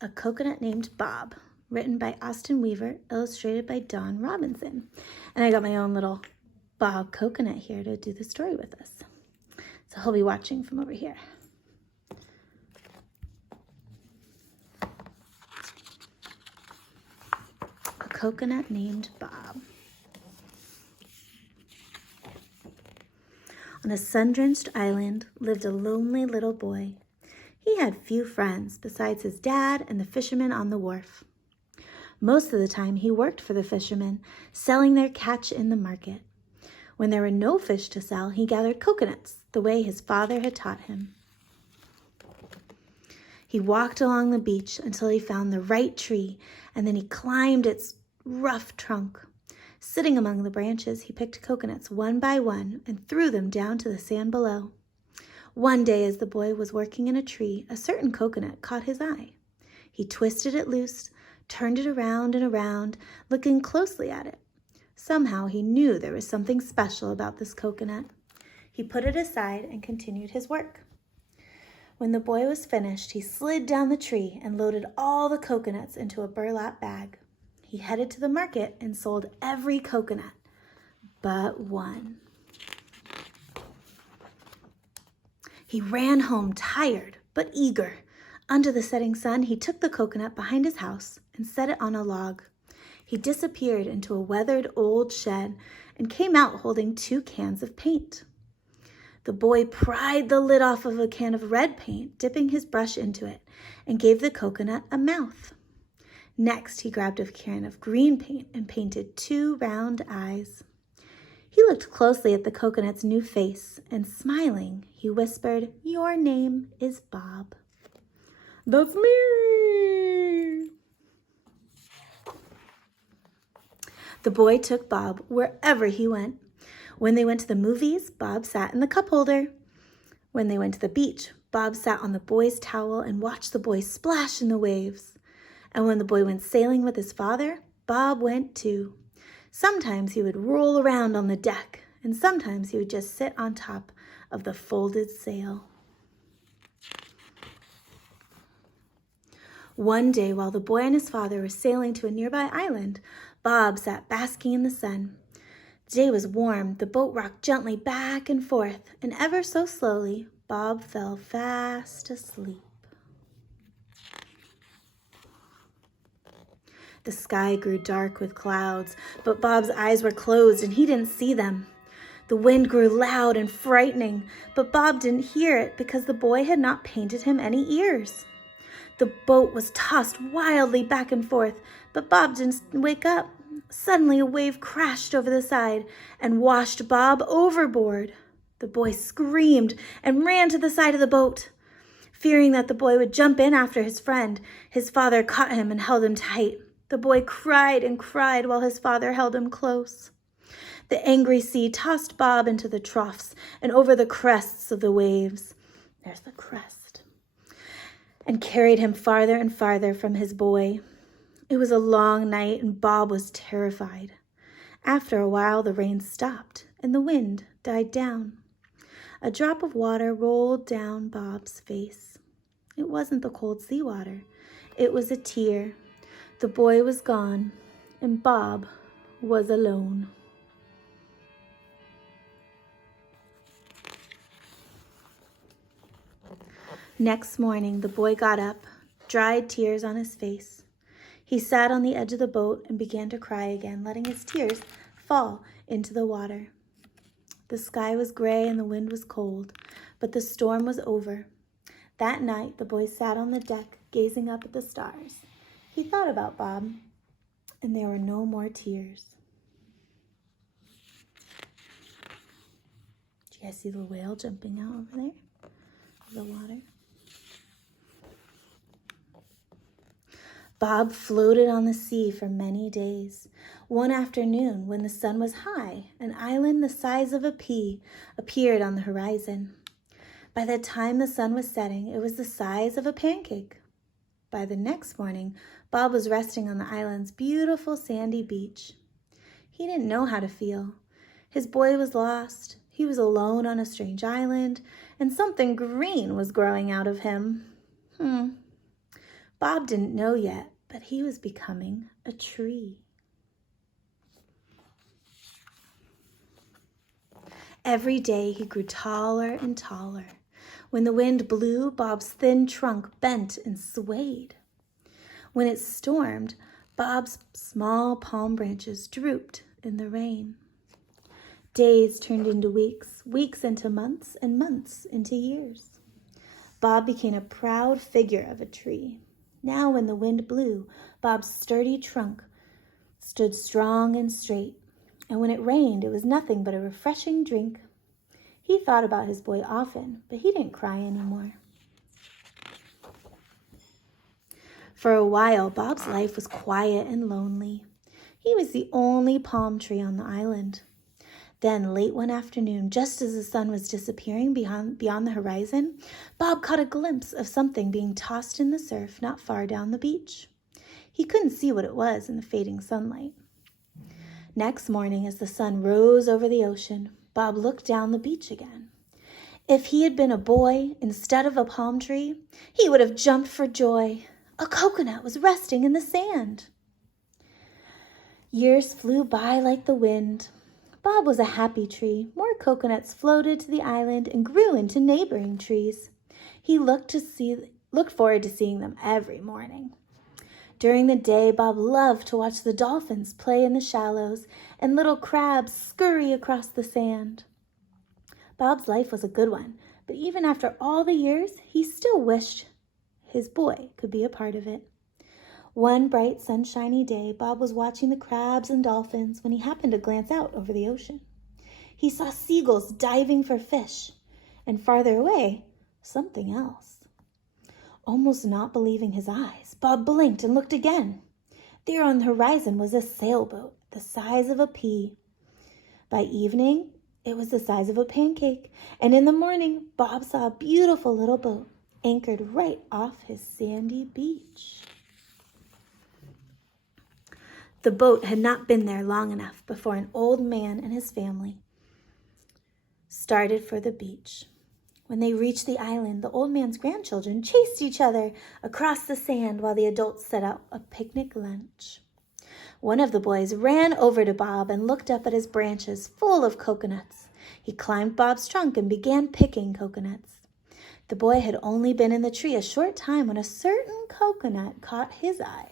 A Coconut Named Bob, written by Austin Weaver, illustrated by Dawn Robinson. And I got my own little Bob Coconut here to do the story with us. So he'll be watching from over here. A Coconut Named Bob. On a sun-drenched island lived a lonely little boy. He had few friends besides his dad and the fishermen on the wharf. Most of the time he worked for the fishermen, selling their catch in the market. When there were no fish to sell, he gathered coconuts, the way his father had taught him. He walked along the beach until he found the right tree, and then he climbed its rough trunk. Sitting among the branches, he picked coconuts one by one and threw them down to the sand below. One day, as the boy was working in a tree, a certain coconut caught his eye. He twisted it loose, turned it around and around, looking closely at it. Somehow he knew there was something special about this coconut. He put it aside and continued his work. When the boy was finished, he slid down the tree and loaded all the coconuts into a burlap bag. He headed to the market and sold every coconut but one. He ran home tired but eager. Under the setting sun, he took the coconut behind his house and set it on a log. He disappeared into a weathered old shed and came out holding 2 cans of paint. The boy pried the lid off of a can of red paint, dipping his brush into it, and gave the coconut a mouth. Next, he grabbed a can of green paint and painted 2 round eyes. He looked closely at the coconut's new face, and smiling, he whispered, "Your name is Bob." "That's me!" The boy took Bob wherever he went. When they went to the movies, Bob sat in the cup holder. When they went to the beach, Bob sat on the boy's towel and watched the boy splash in the waves. And when the boy went sailing with his father, Bob went too. Sometimes he would roll around on the deck, and sometimes he would just sit on top of the folded sail. One day, while the boy and his father were sailing to a nearby island, Bob sat basking in the sun. The day was warm, the boat rocked gently back and forth, and ever so slowly, Bob fell fast asleep. The sky grew dark with clouds, but Bob's eyes were closed and he didn't see them. The wind grew loud and frightening, but Bob didn't hear it because the boy had not painted him any ears. The boat was tossed wildly back and forth, but Bob didn't wake up. Suddenly, a wave crashed over the side and washed Bob overboard. The boy screamed and ran to the side of the boat. Fearing that the boy would jump in after his friend, his father caught him and held him tight. The boy cried and cried while his father held him close. The angry sea tossed Bob into the troughs and over the crests of the waves. There's the crest. And carried him farther and farther from his boy. It was a long night and Bob was terrified. After a while, the rain stopped and the wind died down. A drop of water rolled down Bob's face. It wasn't the cold seawater. It was a tear. The boy was gone, and Bob was alone. Next morning, the boy got up, dried tears on his face. He sat on the edge of the boat and began to cry again, letting his tears fall into the water. The sky was gray and the wind was cold, but the storm was over. That night, the boy sat on the deck, gazing up at the stars. He thought about Bob, and there were no more tears. Do you guys see the whale jumping out over there? The water. Bob floated on the sea for many days. One afternoon, when the sun was high, an island the size of a pea appeared on the horizon. By the time the sun was setting, it was the size of a pancake. By the next morning, Bob was resting on the island's beautiful sandy beach. He didn't know how to feel. His boy was lost. He was alone on a strange island, and something green was growing out of him. Bob didn't know yet, but he was becoming a tree. Every day he grew taller and taller. When the wind blew, Bob's thin trunk bent and swayed. When it stormed, Bob's small palm branches drooped in the rain. Days turned into weeks, weeks into months, and months into years. Bob became a proud figure of a tree. Now when the wind blew, Bob's sturdy trunk stood strong and straight, and when it rained, it was nothing but a refreshing drink. He thought about his boy often, but he didn't cry anymore. For a while, Bob's life was quiet and lonely. He was the only palm tree on the island. Then, late one afternoon, just as the sun was disappearing beyond the horizon, Bob caught a glimpse of something being tossed in the surf not far down the beach. He couldn't see what it was in the fading sunlight. Next morning, as the sun rose over the ocean, Bob looked down the beach again. If he had been a boy instead of a palm tree, he would have jumped for joy. A coconut was resting in the sand. Years flew by like the wind. Bob was a happy tree. More coconuts floated to the island and grew into neighboring trees. He looked forward to seeing them every morning. During the day, Bob loved to watch the dolphins play in the shallows and little crabs scurry across the sand. Bob's life was a good one, but even after all the years, he still wished his boy could be a part of it. One bright, sunshiny day, Bob was watching the crabs and dolphins when he happened to glance out over the ocean. He saw seagulls diving for fish, and farther away, something else. Almost not believing his eyes, Bob blinked and looked again. There on the horizon was a sailboat the size of a pea. By evening, it was the size of a pancake, and in the morning, Bob saw a beautiful little boat anchored right off his sandy beach. The boat had not been there long enough before an old man and his family started for the beach. When they reached the island, the old man's grandchildren chased each other across the sand while the adults set out a picnic lunch. One of the boys ran over to Bob and looked up at his branches full of coconuts. He climbed Bob's trunk and began picking coconuts. The boy had only been in the tree a short time when a certain coconut caught his eye.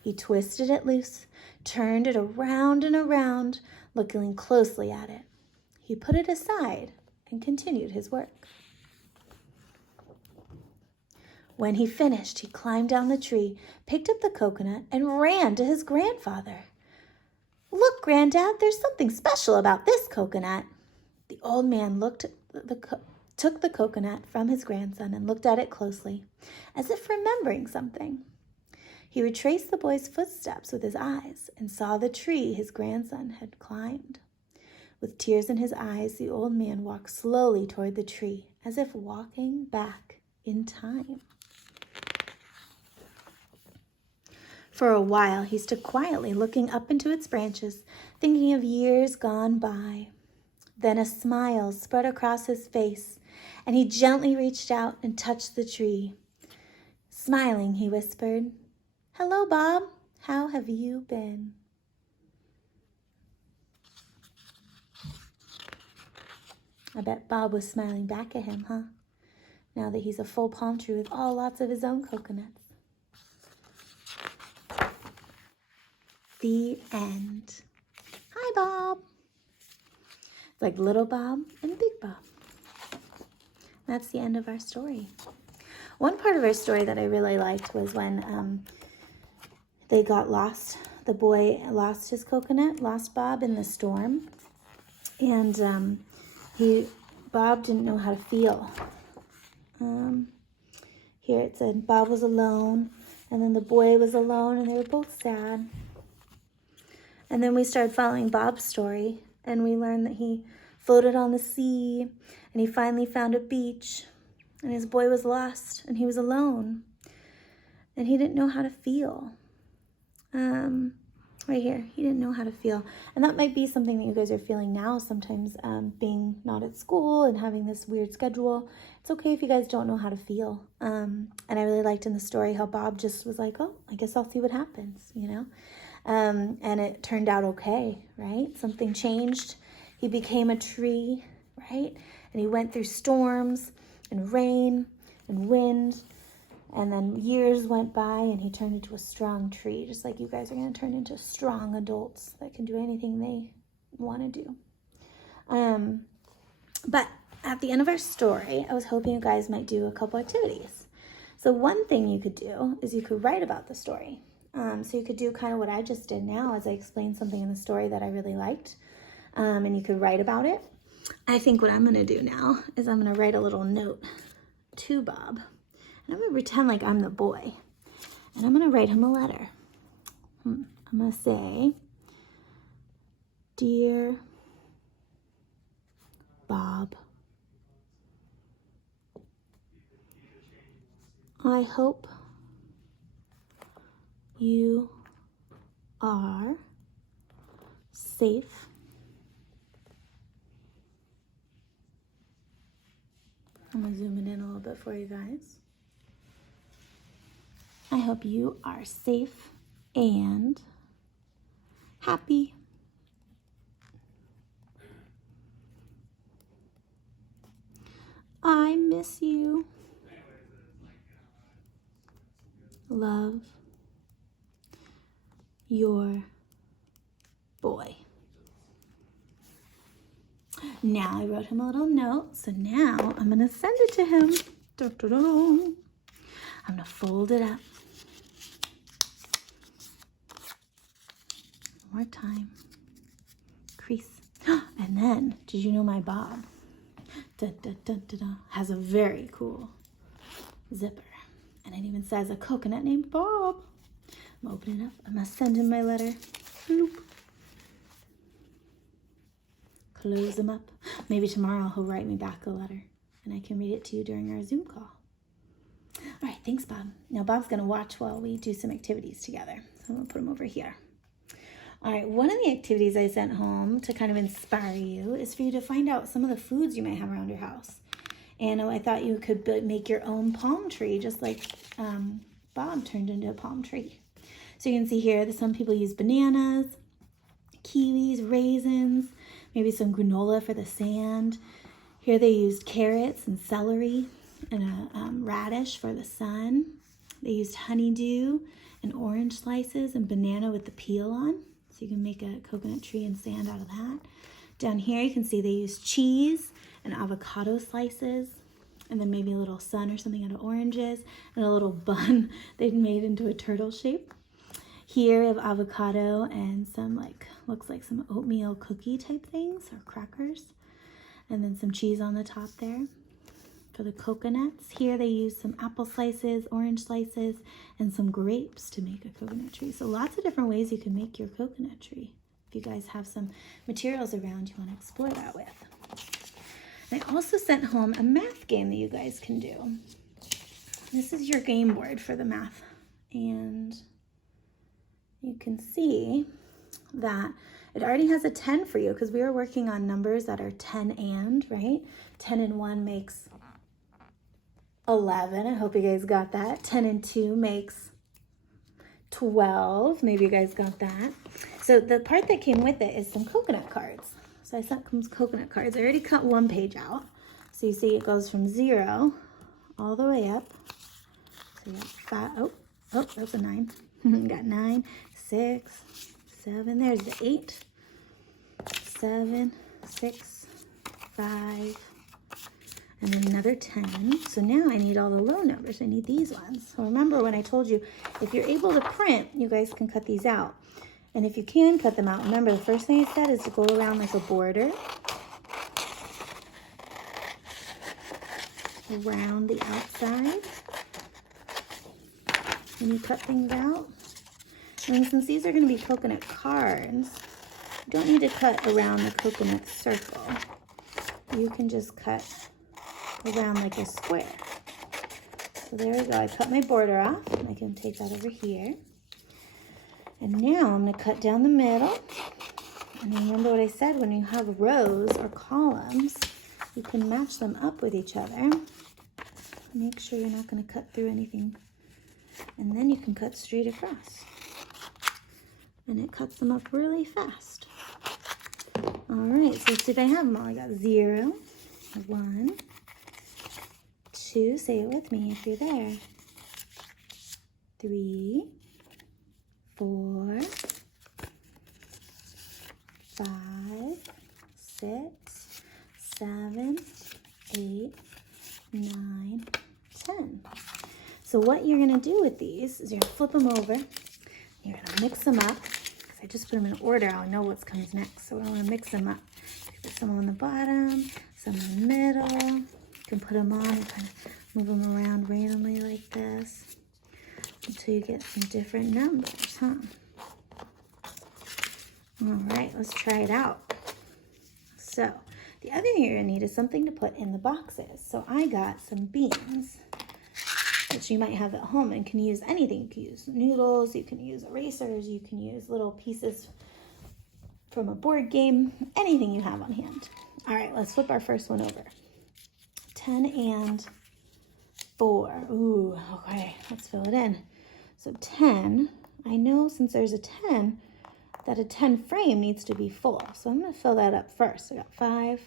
He twisted it loose, turned it around and around, looking closely at it. He put it aside and continued his work. When he finished, he climbed down the tree, picked up the coconut, and ran to his grandfather. "Look, Granddad, there's something special about this coconut." The old man took the coconut from his grandson and looked at it closely, as if remembering something. He retraced the boy's footsteps with his eyes and saw the tree his grandson had climbed. With tears in his eyes, the old man walked slowly toward the tree, as if walking back in time. For a while, he stood quietly looking up into its branches, thinking of years gone by. Then a smile spread across his face, and he gently reached out and touched the tree. Smiling, he whispered, "Hello, Bob. How have you been?" I bet Bob was smiling back at him, huh? Now that he's a full palm tree with lots of his own coconuts. The end. Hi, Bob. It's like little Bob and big Bob. That's the end of our story. One part of our story that I really liked was when they got lost. The boy lost his coconut, lost Bob in the storm. And Bob didn't know how to feel. Here it said Bob was alone, and then the boy was alone, and they were both sad. And then we started following Bob's story, and we learned that he floated on the sea, and he finally found a beach, and his boy was lost, and he was alone, and he didn't know how to feel. right here. He didn't know how to feel. And that might be something that you guys are feeling now sometimes, being not at school and having this weird schedule. It's okay if you guys don't know how to feel. And I really liked in the story how Bob just was like, oh, I guess I'll see what happens, you know? And it turned out okay, right? Something changed. He became a tree, right? And he went through storms and rain and wind. And then years went by and he turned into a strong tree, just like you guys are going to turn into strong adults that can do anything they want to do. But at the end of our story, I was hoping you guys might do a couple activities. So one thing you could do is you could write about the story. So you could do kind of what I just did now as I explained something in the story that I really liked. And you could write about it. I think what I'm going to do now is I'm going to write a little note to Bob. And I'm going to pretend like I'm the boy. And I'm going to write him a letter. I'm going to say, Dear Bob, I hope you are safe. I'm going to zoom it in a little bit for you guys. I hope you are safe and happy. I miss you. Love, your boy. Now I wrote him a little note, so now I'm going to send it to him. I'm going to fold it up. One more time. Crease. And then, did you know my Bob has a very cool zipper. And it even says a coconut named Bob. I'm opening it up. I'm going to send him my letter. Bloop. Close him up. Maybe tomorrow he'll write me back a letter and I can read it to you during our Zoom call. All right, thanks, Bob. Now Bob's going to watch while we do some activities together. So I'm going to put him over here. All right, one of the activities I sent home to kind of inspire you is for you to find out some of the foods you might have around your house. And I thought you could make your own palm tree, just like Bob turned into a palm tree. So you can see here that some people use bananas, kiwis, raisins, maybe some granola for the sand. Here they used carrots and celery and a radish for the sun. They used honeydew and orange slices and banana with the peel on. So you can make a coconut tree and sand out of that. Down here you can see they used cheese and avocado slices, and then maybe a little sun or something out of oranges, and a little bun they'd made into a turtle shape. Here we have avocado and some looks like some oatmeal cookie type things or crackers, and then some cheese on the top there. For the coconuts, here they use some apple slices, orange slices, and some grapes to make a coconut tree. So lots of different ways you can make your coconut tree. If you guys have some materials around you want to explore that with. I also sent home a math game that you guys can do. This is your game board for the math. And you can see that it already has a 10 for you because we were working on numbers that are 10 and, right? 10 and 1 makes 11. I hope you guys got that. 10 and 2 makes 12. Maybe you guys got that. So the part that came with it is some coconut cards. So I sent some coconut cards. I already cut one page out. So you see it goes from 0 all the way up. So you got 5. Oh, that's a 9. Got 9, 6, 7. There's the 8, 7, 6, 5, and then another 10. So now I need all the low numbers. I need these ones. So remember when I told you, if you're able to print, you guys can cut these out. And if you can cut them out, remember the first thing I said is to go around like a border. Around the outside. And you cut things out. And since these are going to be coconut cards, you don't need to cut around the coconut circle. You can just cut around like a square. So there we go. I cut my border off. I can take that over here. And now I'm going to cut down the middle. And remember what I said, when you have rows or columns, you can match them up with each other. Make sure you're not going to cut through anything. And then you can cut straight across. And it cuts them up really fast. All right, so let's see if I have them all. I got 0, 1, 2, say it with me if you're there. 3, 4, 5, 6, 7, 8, 9, 10. So what you're gonna do with these is you're gonna flip them over. You're gonna mix them up. Because I just put them in order, I'll know what comes next. So I wanna mix them up. Put some on the bottom, some in the middle. You can put them on and kind of move them around randomly like this until you get some different numbers, huh? All right, let's try it out. So the other thing you're gonna need is something to put in the boxes. So I got some beans, which you might have at home and can use anything. You can use noodles, you can use erasers, you can use little pieces from a board game, anything you have on hand. All right, let's flip our first one over. 10 and 4. Ooh, okay, let's fill it in. So 10, I know since there's a 10, that a 10 frame needs to be full. So I'm gonna fill that up first. I got 5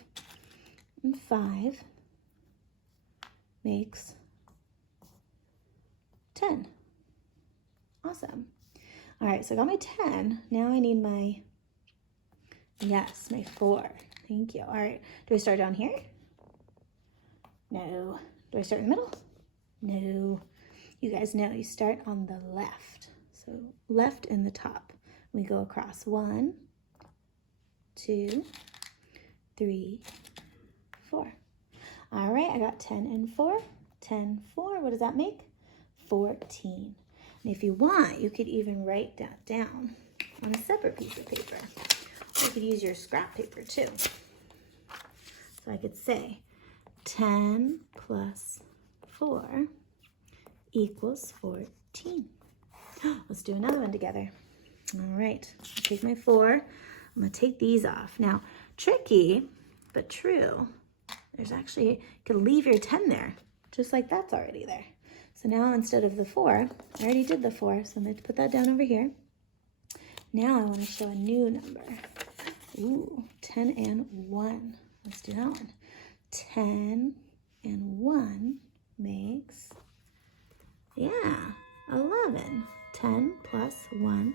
and 5 makes 10. Awesome. All right, so I got my 10. Now I need my, yes, my 4. Thank you. All right, do I start down here? No. Do I start in the middle? No. You guys know you start on the left. So left in the top. We go across 1, 2, 3, 4. All right, I got 10 and 4. 10, 4, what does that make? 14. And if you want, you could even write that down on a separate piece of paper. Or you could use your scrap paper too. So I could say 10 plus 4 equals 14. Let's do another one together. All right, I'll take my 4. I'm gonna take these off. Now, tricky, but true. There's actually, you could leave your 10 there, just like that's already there. So now instead of the 4, I already did the 4, so I'm going to put that down over here. Now I want to show a new number. Ooh, 10 and 1. Let's do that one. 10 and 1 makes, yeah, 11. 10 plus 1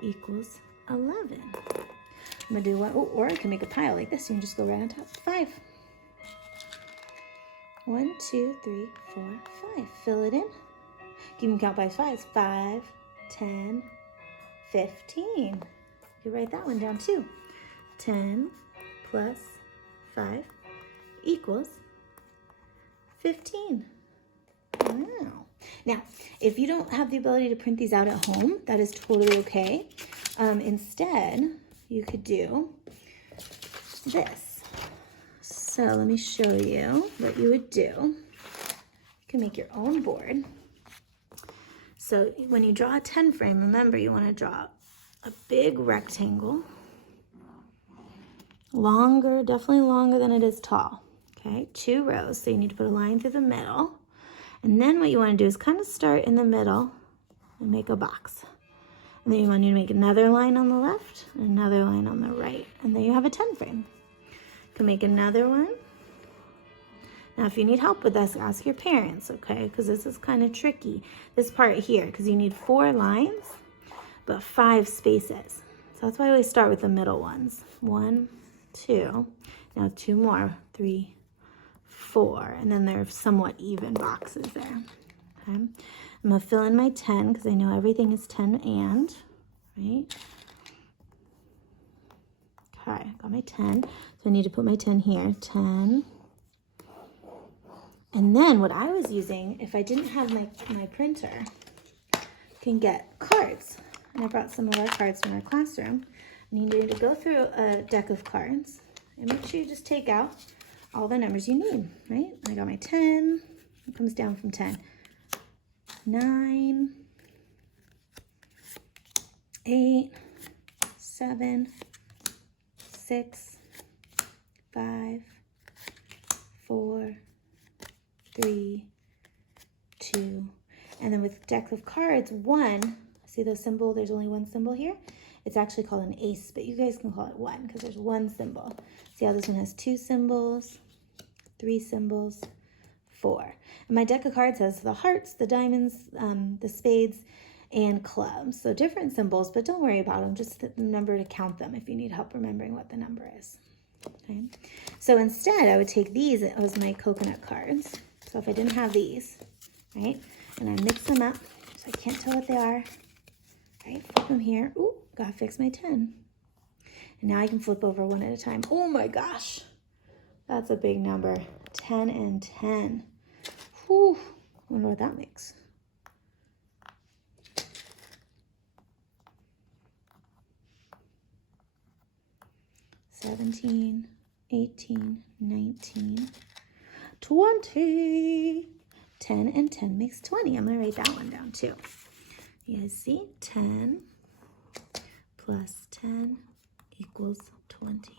equals 11. I'm going to do one, or I can make a pile like this. You can just go right on top. 5. 1, 2, 3, 4, 5. Fill it in. You can count by 5s. 5, 10, 15. You can write that one down too. 10 plus 5 equals 15. Wow. Now, if you don't have the ability to print these out at home, that is totally okay. Instead, you could do this. So let me show you what you would do. You can make your own board. So when you draw a 10 frame, remember you want to draw a big rectangle. Longer, definitely longer than it is tall. Okay, 2 rows, so you need to put a line through the middle. And then what you want to do is kind of start in the middle and make a box. And then you want to make another line on the left and another line on the right. And then you have a 10 frame. You can make another one. Now, if you need help with this, ask your parents, okay? Because this is kind of tricky. This part here, because you need 4 lines, but 5 spaces. So that's why I always start with the middle ones. 1, 2, now 2 more, 3, 4, and then they're somewhat even boxes there, okay? I'm gonna fill in my 10 because I know everything is 10 and, right? Okay, got my 10, so I need to put my 10 here, 10. And then what I was using, if I didn't have my printer, you can get cards. And I brought some of our cards from our classroom. And you need to go through a deck of cards and make sure you just take out all the numbers you need, right? I got my 10, it comes down from 10. 9, 8, 7, 6, 5, 4, 3, 2. And then with deck of cards, 1, see those symbol, there's only one symbol here. It's actually called an ace, but you guys can call it 1 because there's one symbol. See how this one has 2 symbols, 3 symbols, 4. And my deck of cards has the hearts, the diamonds, the spades, and clubs. So different symbols, but don't worry about them. Just remember to count them if you need help remembering what the number is. Okay. So instead, I would take these as my coconut cards. So if I didn't have these, right, and I mix them up so I can't tell what they are, right, flip them here. Ooh, gotta fix my 10. And now I can flip over one at a time. Oh my gosh, that's a big number. 10 and 10. Whew, I wonder what that makes. 17, 18, 19, 20. 10 and 10 makes 20. I'm going to write that one down too. You guys see? 10 plus 10 equals 20.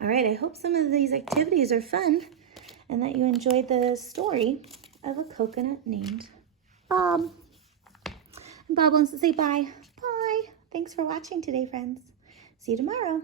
All right, I hope some of these activities are fun and that you enjoyed the story of a coconut named Bob. And Bob wants to say bye. Bye. Thanks for watching today, friends. See you tomorrow.